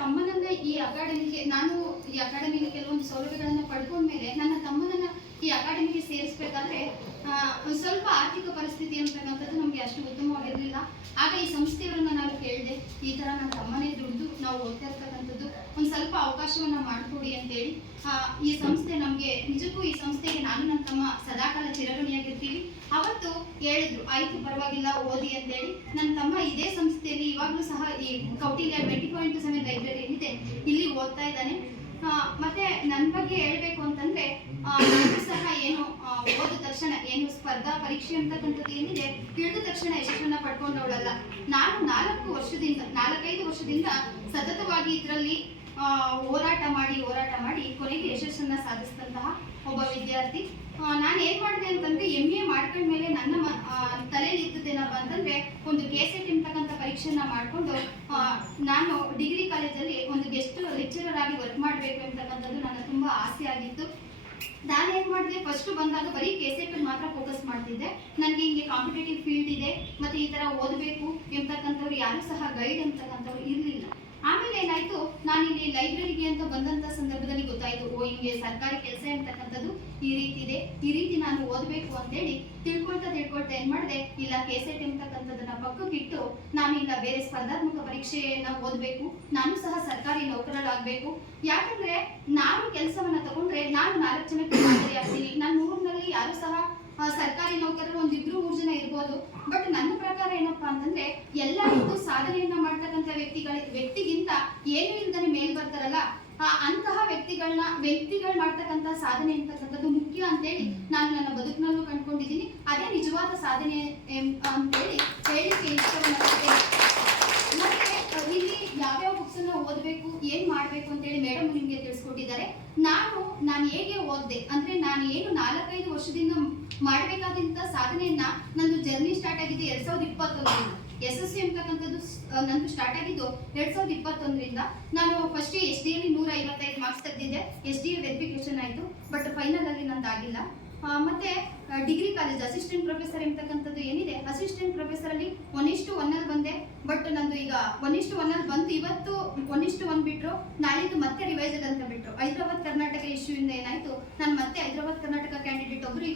ತಮ್ಮನನ್ನ ಈ ಅಕಾಡೆಮಿಗೆ ನಾನು ಈ ಅಕಾಡೆಮಿಗೆ ಕೆಲವೊಂದು ಸೌಲಭ್ಯಗಳನ್ನು ಪಡ್ಕೊಂಡ್ಮೇಲೆ ನನ್ನ ತಮ್ಮನನ್ನ ಈ ಅಕಾಡೆಮಿಗೆ ಸೇರಿಸಬೇಕಾದ್ರೆ ಸ್ವಲ್ಪ ಆರ್ಥಿಕ ಪರಿಸ್ಥಿತಿ ಅಂತಕ್ಕಂಥದ್ದು ನಮಗೆ ಅಷ್ಟು ಉತ್ತಮವಾಗಿರಲಿಲ್ಲ. ಆಗ ಈ ಸಂಸ್ಥೆಯವರನ್ನ ನಾನು ಕೇಳಿದೆ, ಈ ಥರ ನನ್ನ ತಮ್ಮನೇ ದುಡ್ದು ನಾವು ಓದ್ತಾ ಇರ್ತಕ್ಕಂಥದ್ದು, ಒಂದು ಸ್ವಲ್ಪ ಅವಕಾಶವನ್ನ ಮಾಡಿಕೊಡಿ ಅಂತೇಳಿ. ಈ ಸಂಸ್ಥೆ ನಮಗೆ ನಿಜಕ್ಕೂ ಈ ಸಂಸ್ಥೆಗೆ ನಾನು ನನ್ನ ತಮ್ಮ ಸದಾಕಾಲ ಚಿರಋಣಿಯಾಗಿರ್ತೀವಿ. ಅವತ್ತು ಹೇಳಿದ್ರು, ಆಯ್ತು ಪರವಾಗಿಲ್ಲ ಓದಿ ಅಂತೇಳಿ. ನನ್ನ ತಮ್ಮ ಇದೇ ಸಂಸ್ಥೆಯಲ್ಲಿ ಇವಾಗಲೂ ಸಹ ಈ ಕೌಟಿಲ್ಯ 24x7 ಲೈಬ್ರರಿ ಏನಿದೆ ಇಲ್ಲಿ ಓದ್ತಾ ಇದ್ದಾನೆ. ಮತ್ತೆ ನನ್ನ ಬಗ್ಗೆ ಹೇಳ್ಬೇಕು ಅಂತಂದ್ರೆ ನಾನು ಸಹ ಏನು ಓದ ತಕ್ಷಣ ಏನು ಸ್ಪರ್ಧಾ ಪರೀಕ್ಷೆ ಅಂತಕ್ಕಂಥದ್ದು ಏನಿದೆ ತಿಳಿದ ತಕ್ಷಣ ಯಶಸ್ಸನ್ನ ಪಡ್ಕೊಂಡವಳಲ್ಲ. ನಾನು 4-5 ವರ್ಷದಿಂದ ಸತತವಾಗಿ ಇದರಲ್ಲಿ ಹೋರಾಟ ಮಾಡಿ ಕೊನೆಗೆ ಯಶಸ್ಸನ್ನ ಸಾಧಿಸಿದಂತಹ ಒಬ್ಬ ವಿದ್ಯಾರ್ಥಿ. ನಾನು ಏನ್ ಮಾಡಿದೆ ಅಂತಂದ್ರೆ MA ಮಾಡ್ಕೊಂಡ್ಮೇಲೆ ನನ್ನ ತಲೆಯಲ್ಲಿ ಇದ್ದದ್ದೇನಪ್ಪ ಅಂತಂದ್ರೆ ಒಂದು KCET ಅಂತಕ್ಕಂಥ ಪರೀಕ್ಷೆನ ಮಾಡಿಕೊಂಡು ನಾನು ಡಿಗ್ರಿ ಕಾಲೇಜಲ್ಲಿ ಒಂದು ಗೆಸ್ಟ್ ಲೆಕ್ಚರರ್ ಆಗಿ ವರ್ಕ್ ಮಾಡಬೇಕು ಅಂತಕ್ಕಂಥದ್ದು ನನ್ನ ತುಂಬಾ ಆಸೆ ಆಗಿತ್ತು. ನಾನು ಏನ್ ಮಾಡಿದೆ, ಫಸ್ಟ್ ಬಂದಾಗ ಬರೀ KCET ಮಾತ್ರ ಫೋಕಸ್ ಮಾಡ್ತಿದ್ದೆ. ನನಗೆ ಹಿಂಗೆ ಕಾಂಪಿಟೇಟಿವ್ ಫೀಲ್ಡ್ ಇದೆ ಮತ್ತೆ ಈ ತರ ಓದಬೇಕು ಎಂತಕ್ಕಂಥವ್ರು ಯಾರು ಸಹ ಗೈಡ್ ಅಂತಕ್ಕಂಥವ್ರು ಇರಲಿಲ್ಲ. ಆಮೇಲೆ ಏನಾಯ್ತು, ನಾನು ಇಲ್ಲಿ ಲೈಬ್ರರಿಗೆ ಅಂತ ಬಂದಂತ ಸಂದರ್ಭದಲ್ಲಿ ಗೊತ್ತಾಯ್ತು, ಹಿಂಗೆ ಸರ್ಕಾರಿ ಕೆಲಸ ಅಂತಕ್ಕಂಥದ್ದು ಈ ರೀತಿ ಇದೆ, ಈ ರೀತಿ ನಾನು ಓದಬೇಕು ಅಂತೇಳಿ ತಿಳ್ಕೊಳ್ತಾ ಏನ್ ಮಾಡಿದೆ, ಇಲ್ಲ KCET ಅಂತಕ್ಕಂಥದ್ದನ್ನ ಪಕ್ಕಕ್ಕಿಟ್ಟು ನಾನು ಇಲ್ಲ ಬೇರೆ ಸ್ಪರ್ಧಾತ್ಮಕ ಪರೀಕ್ಷೆಯನ್ನ ಓದಬೇಕು, ನಾನು ಸಹ ಸರ್ಕಾರಿ ನೌಕರರಾಗಬೇಕು. ಯಾಕಂದ್ರೆ ನಾನು ಕೆಲಸವನ್ನ ತಗೊಂಡ್ರೆ ನಾನು 4 ಜನಕ್ಕೆ ಮಾದರಿ ಆಗ್ತೀನಿ. ನನ್ನ ಊರಿನಲ್ಲಿ ಯಾರು ಸಹ ಸರ್ಕಾರಿ ನೌಕರರು 1-2-3 ಜನ ಇರ್ಬೋದು. ಬಟ್ ನನ್ನ ಪ್ರಕಾರ ಏನಪ್ಪಾ ಅಂತಂದ್ರೆ ಎಲ್ಲರಿಗೂ ಸಾಧನೆಯನ್ನ ಮಾಡ್ತಕ್ಕಂಥ ವ್ಯಕ್ತಿಗಿಂತ ಏನು ಇಲ್ದಾನೆ ಮೇಲ್ ಬರ್ತಾರಲ್ಲ ಅಂತಹ ವ್ಯಕ್ತಿಗಳು ಮಾಡ್ತಕ್ಕಂಥ ಸಾಧನೆ ಅಂತಕ್ಕಂಥದ್ದು ಮುಖ್ಯ ಅಂತೇಳಿ ನಾನು ನನ್ನ ಬದುಕಿನಲ್ಲೂ ಕಂಡುಕೊಂಡಿದ್ದೀನಿ. ಅದೇ ನಿಜವಾದ ಸಾಧನೆ ಅಂತೇಳಿ ಹೇಳಿಕೆ ಇಷ್ಟಪಡ್ತೇನೆ. ಮತ್ತೆ ಇಲ್ಲಿ ಯಾವ್ಯಾವ ಬುಕ್ಸ್ ಅನ್ನ ಓದಬೇಕು, ಏನ್ ಮಾಡ್ಬೇಕು ಅಂತೇಳಿ ಮೇಡಮ್ ನಿಮ್ಗೆ ತಿಳಿಸ್ಕೊಟ್ಟಿದ್ದಾರೆ. ನಾನು ಹೇಗೆ ಓದ್ದೆ ಅಂದ್ರೆ ನಾನು ಏನು 4-5 ವರ್ಷದಿಂದ ಮಾಡಬೇಕಾದಂತ ಸಾಧನೆಯನ್ನ ನಂದು ಜರ್ನಿ ಸ್ಟಾರ್ಟ್ ಆಗಿದ್ದು 2021ರಿಂದ. SSC ಅಂತಕ್ಕಂಥದ್ದು ನಂದು ಸ್ಟಾರ್ಟ್ ಆಗಿದ್ದು 2021ರಿಂದ. ನಾನು ಫಸ್ಟ್ SDA 155 ಮಾರ್ಕ್ಸ್ ತೆಗೆದಿದ್ದೆ. SDA ವೆರಿಫಿಕೇಶನ್ ಆಯಿತು, ಬಟ್ ಫೈನಲ್ ಅಲ್ಲಿ ನಂದು ಆಗಿಲ್ಲ. ಮತ್ತೆ ಡಿಗ್ರಿ ಕಾಲೇಜ್ ಅಸಿಸ್ಟೆಂಟ್ ಪ್ರೊಫೆಸರ್ ಎಂತಕ್ಕಂಥದ್ದು ಏನಿದೆ, ಅಸಿಸ್ಟೆಂಟ್ ಪ್ರೊಫೆಸರ್ ಅಲ್ಲಿ 1:1 ಬಂದೆ. ಬಟ್ ನಂದು ಈಗ 1:1 ಬಂತು. ಇವತ್ತು 1:1 ಬಿಟ್ರು, ನಾಳಿದ್ದು ಮತ್ತೆ ರಿವೈಸಲ್ ಅಂತ ಬಿಟ್ರು. ಹೈದರಾಬಾದ್ ಕರ್ನಾಟಕ ಇಶ್ಯೂ ಇಂದ ಏನಾಯ್ತು, ನಾನು ಮತ್ತೆ ಹೈದರಾಬಾದ್ ಕರ್ನಾಟಕ ಕ್ಯಾಂಡಿಡೇಟ್ ಒಬ್ರು ಈ